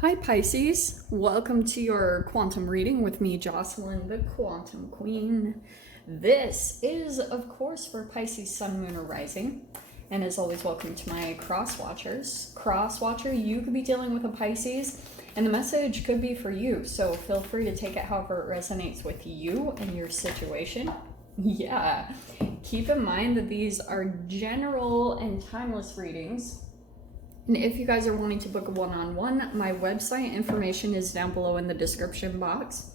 Hi Pisces, welcome to your quantum reading with me, Jocelyn, the Quantum Queen. This is, of course, for Pisces Sun, Moon, or Rising. And as always, welcome to my cross watchers. Cross watcher, you could be dealing with a Pisces, and the message could be for you. So feel free to take it however it resonates with you and your situation. Yeah, keep in mind that these are general and timeless readings. And if you guys are wanting to book a one-on-one, my website information is down below in the description box.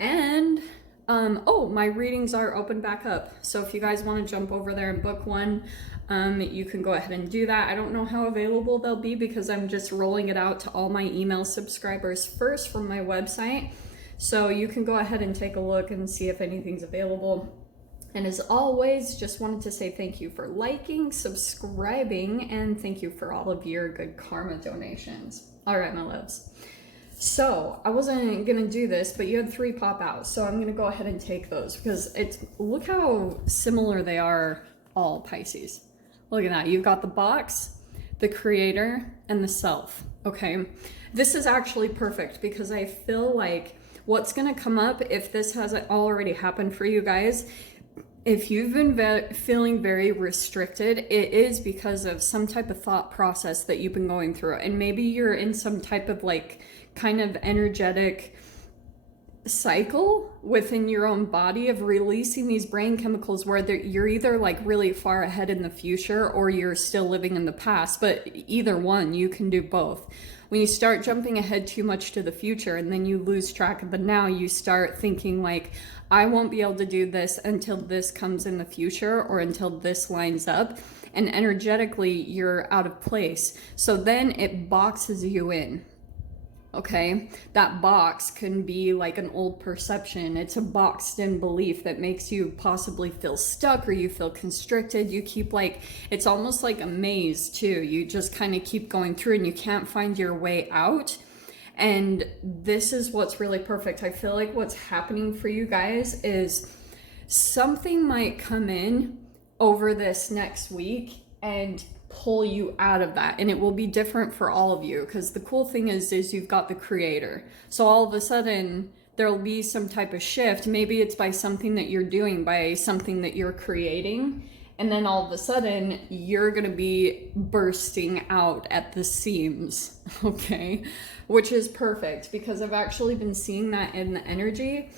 And, my readings are open back up. So if you guys want to jump over there and book one, you can go ahead and do that. I don't know how available they'll be because I'm just rolling it out to all my email subscribers first from my website. So you can go ahead and take a look and see if anything's available. And as always, just wanted to say thank you for liking, subscribing, and thank you for all of your good karma donations. All right, my loves. So I wasn't going to do this, but you had 3 pop out. So I'm going to go ahead and take those because look how similar they are, all Pisces. Look at that. You've got the box, the creator, and the self. Okay. This is actually perfect because I feel like what's going to come up, if this hasn't already happened for you guys, if you've been feeling very restricted, it is because of some type of thought process that you've been going through. And maybe you're in some type of kind of energetic cycle within your own body of releasing these brain chemicals where you're either really far ahead in the future or you're still living in the past. But either one, you can do both. When you start jumping ahead too much to the future and then you lose track of the now, you start thinking I won't be able to do this until this comes in the future or until this lines up. And energetically, you're out of place. So then it boxes you in. Okay, that box can be like an old perception. It's a boxed in belief that makes you possibly feel stuck or you feel constricted. You keep it's almost like a maze too. You just kind of keep going through and you can't find your way out. And this is what's really perfect. I feel like what's happening for you guys is something might come in over this next week and pull you out of that, and it will be different for all of you because the cool thing is you've got the creator. So all of a sudden there'll be some type of shift. Maybe it's by something that you're doing, by something that you're creating, and then all of a sudden you're gonna be bursting out at the seams. Okay, which is perfect because I've actually been seeing that in the energy.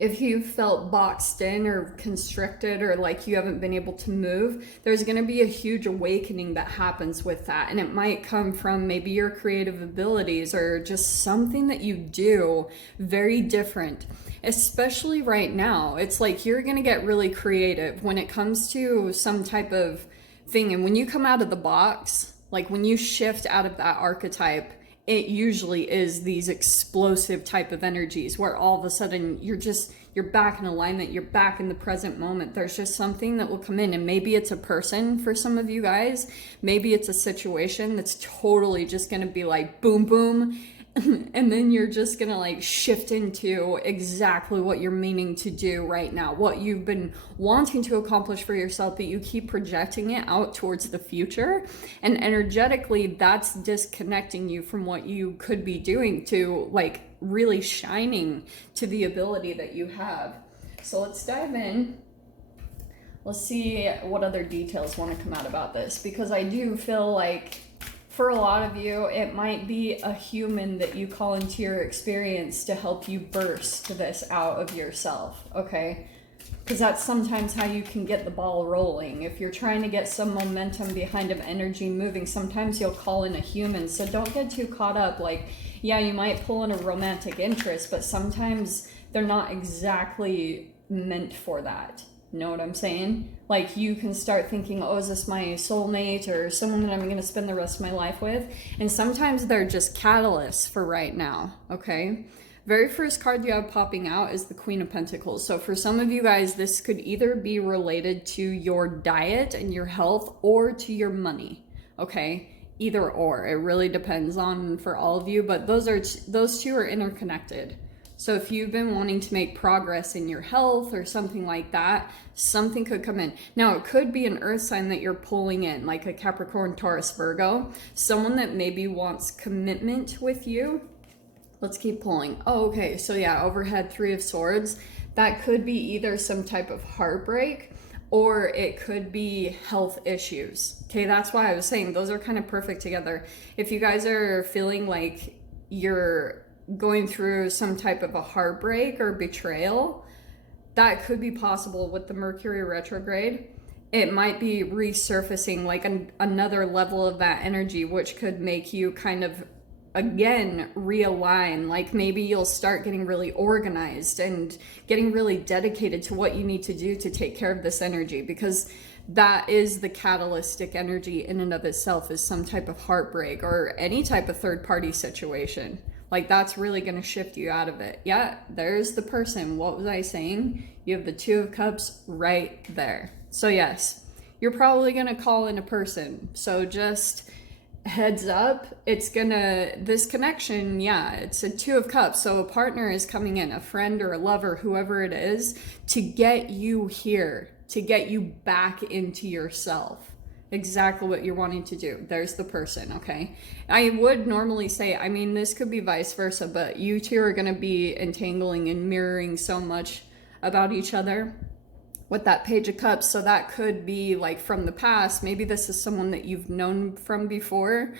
If you felt boxed in or constricted or you haven't been able to move, there's going to be a huge awakening that happens with that. And it might come from maybe your creative abilities or just something that you do very different. Especially right now, it's you're going to get really creative when it comes to some type of thing. And when you come out of the box, when you shift out of that archetype, it usually is these explosive type of energies where all of a sudden you're back in alignment, you're back in the present moment. There's just something that will come in, and maybe it's a person for some of you guys, maybe it's a situation that's totally just gonna be boom boom, and then you're just gonna shift into exactly what you're meaning to do right now, what you've been wanting to accomplish for yourself, but you keep projecting it out towards the future, and energetically that's disconnecting you from what you could be doing to really shining to the ability that you have. So let's dive in. Let's see what other details want to come out about this, because I do feel for a lot of you, it might be a human that you call into your experience to help you burst this out of yourself, okay? Because that's sometimes how you can get the ball rolling. If you're trying to get some momentum behind of energy moving, sometimes you'll call in a human. So don't get too caught up. Yeah, you might pull in a romantic interest, but sometimes they're not exactly meant for that. Know what I'm saying? You can start thinking, oh, is this my soulmate or someone that I'm going to spend the rest of my life with? And sometimes they're just catalysts for right now, okay? Very first card you have popping out is the Queen of Pentacles. So for some of you guys, this could either be related to your diet and your health or to your money, okay? Either or. It really depends on for all of you, but those two are interconnected. So if you've been wanting to make progress in your health or something like that, something could come in. Now, it could be an earth sign that you're pulling in, like a Capricorn, Taurus, Virgo, someone that maybe wants commitment with you. Let's keep pulling. Oh, okay. So yeah, overhead, Three of Swords. That could be either some type of heartbreak or it could be health issues. Okay, that's why I was saying those are kind of perfect together. If you guys are feeling like you're going through some type of a heartbreak or betrayal, that could be possible with the Mercury retrograde. It might be resurfacing like another level of that energy, which could make you kind of again realign. Like maybe you'll start getting really organized and getting really dedicated to what you need to do to take care of this energy, because that is the catalytic energy in and of itself, is some type of heartbreak or any type of third party situation. Like that's really going to shift you out of it. Yeah, there's the person. What was I saying? You have the Two of Cups right there. So yes, you're probably going to call in a person. So just heads up, this connection, yeah, it's a Two of Cups. So a partner is coming in, a friend or a lover, whoever it is, to get you here, to get you back into yourself. Exactly what you're wanting to do. There's the person, okay? I would normally say, I mean, this could be vice versa, but you two are going to be entangling and mirroring so much about each other with that Page of Cups. So that could be like from the past. Maybe this is someone that you've known from before,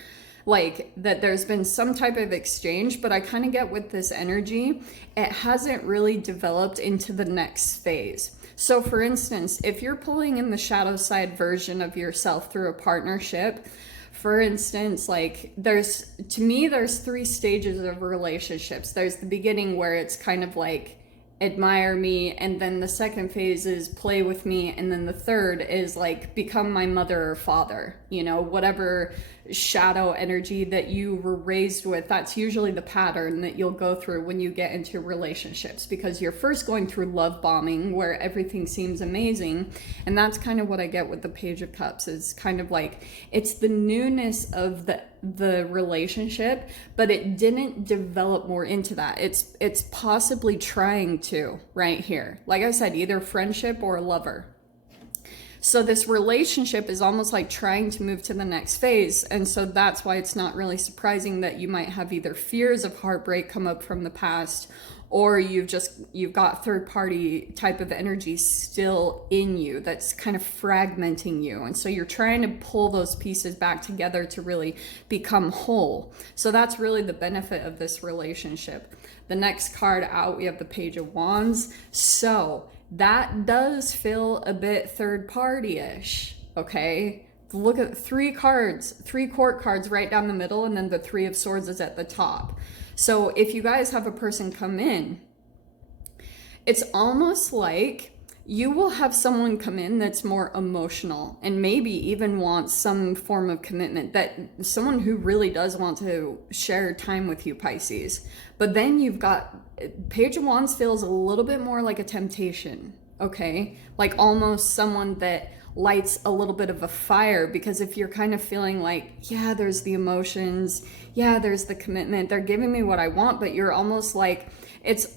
like that there's been some type of exchange, but I kind of get with this energy, it hasn't really developed into the next phase. So for instance, if you're pulling in the shadow side version of yourself through a partnership, for instance, like there's 3 stages of relationships. There's the beginning where it's kind of like admire me, and then the second phase is play with me, and then the third is like become my mother or father, you know, whatever shadow energy that you were raised with. That's usually the pattern that you'll go through when you get into relationships, because you're first going through love bombing where everything seems amazing. And that's kind of what I get with the Page of Cups, is kind of like it's the newness of the relationship, but it didn't develop more into that. It's possibly trying to right here, like I said, either friendship or a lover. So this relationship is almost like trying to move to the next phase. And so that's why it's not really surprising that you might have either fears of heartbreak come up from the past, or you've got third party type of energy still in you that's kind of fragmenting you. And so you're trying to pull those pieces back together to really become whole. So that's really the benefit of this relationship. The next card out, we have the Page of Wands. So that does feel a bit third party-ish, okay? Look at 3 court cards right down the middle, and then the Three of Swords is at the top. So if you guys have a person come in, it's almost like you will have someone come in that's more emotional and maybe even wants some form of commitment, that someone who really does want to share time with you, Pisces. But then you've got Page of Wands feels a little bit more like a temptation, okay? Like almost someone that lights a little bit of a fire, because if you're kind of feeling like, yeah, there's the emotions, yeah, there's the commitment, they're giving me what I want, but you're almost like,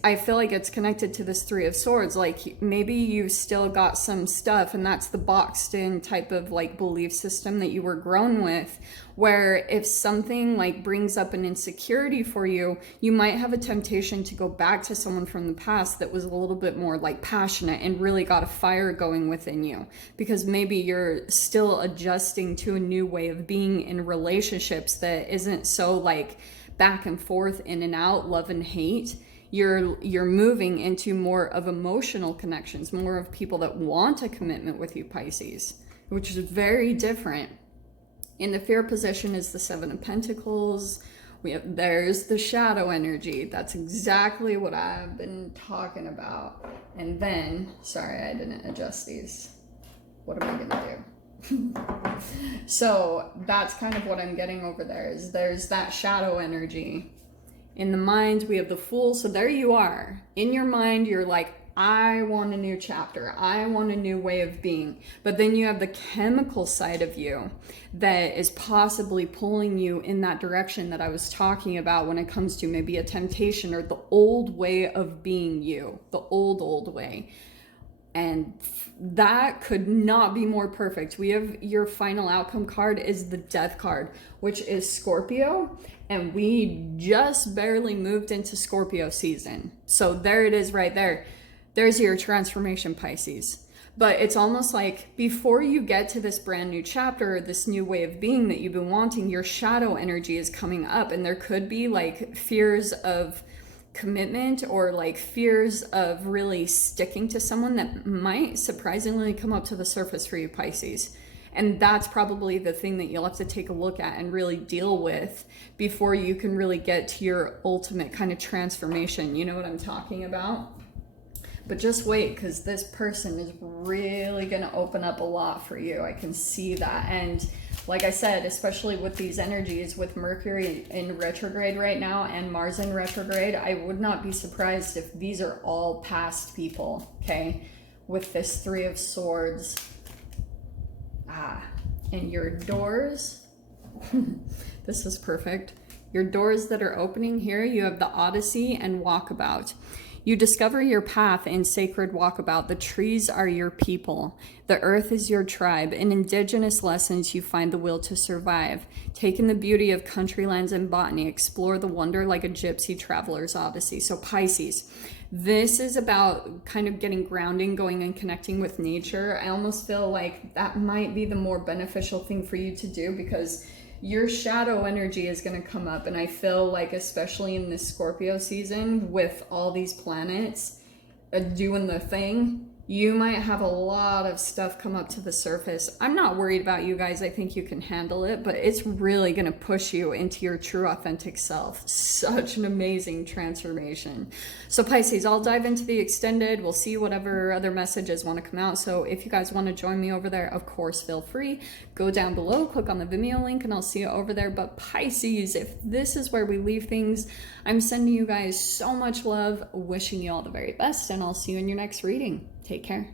I feel like it's connected to this Three of Swords. Like maybe you still got some stuff, and that's the boxed in type of like belief system that you were grown with, where if something like brings up an insecurity for you, you might have a temptation to go back to someone from the past that was a little bit more like passionate and really got a fire going within you, because maybe you're still adjusting to a new way of being in relationships that isn't so like back and forth, in and out, love and hate. You're moving into more of emotional connections, more of people that want a commitment with you, Pisces, which is very different. In the fear position is the Seven of Pentacles. There's the shadow energy. That's exactly what I've been talking about. And then, sorry, I didn't adjust these. What am I gonna do? So that's kind of what I'm getting over there, is there's that shadow energy. In the mind, we have the Fool. So there you are. In your mind, you're like, I want a new chapter. I want a new way of being. But then you have the chemical side of you that is possibly pulling you in that direction that I was talking about when it comes to maybe a temptation or the old way of being you, the old way. And that could not be more perfect. We have your final outcome card is the Death card, which is Scorpio. And we just barely moved into Scorpio season. So there it is right there. There's your transformation, Pisces. But it's almost like before you get to this brand new chapter, this new way of being that you've been wanting, your shadow energy is coming up. And there could be like fears of commitment or like fears of really sticking to someone that might surprisingly come up to the surface for you, Pisces. And that's probably the thing that you'll have to take a look at and really deal with before you can really get to your ultimate kind of transformation. You know what I'm talking about? But just wait, because this person is really going to open up a lot for you. I can see that. And like I said, especially with these energies, with Mercury in retrograde right now and Mars in retrograde, I would not be surprised if these are all past people, okay? With this Three of Swords. And your doors, this is perfect. Your doors that are opening here, you have the Odyssey and Walkabout. You discover your path in sacred walkabout. The trees are your people. The earth is your tribe. In indigenous lessons, you find the will to survive. Take in the beauty of country lands and botany. Explore the wonder like a gypsy traveler's odyssey. So Pisces, this is about kind of getting grounding, going and connecting with nature. I almost feel like that might be the more beneficial thing for you to do because your shadow energy is going to come up. And I feel like, especially in this Scorpio season, with all these planets doing the thing, you might have a lot of stuff come up to the surface. I'm not worried about you guys. I think you can handle it, but it's really going to push you into your true authentic self. Such an amazing transformation. So Pisces, I'll dive into the extended. We'll see whatever other messages want to come out. So if you guys want to join me over there, of course, feel free. Go down below, click on the Vimeo link, and I'll see you over there. But Pisces, if this is where we leave things, I'm sending you guys so much love, wishing you all the very best, and I'll see you in your next reading. Take care.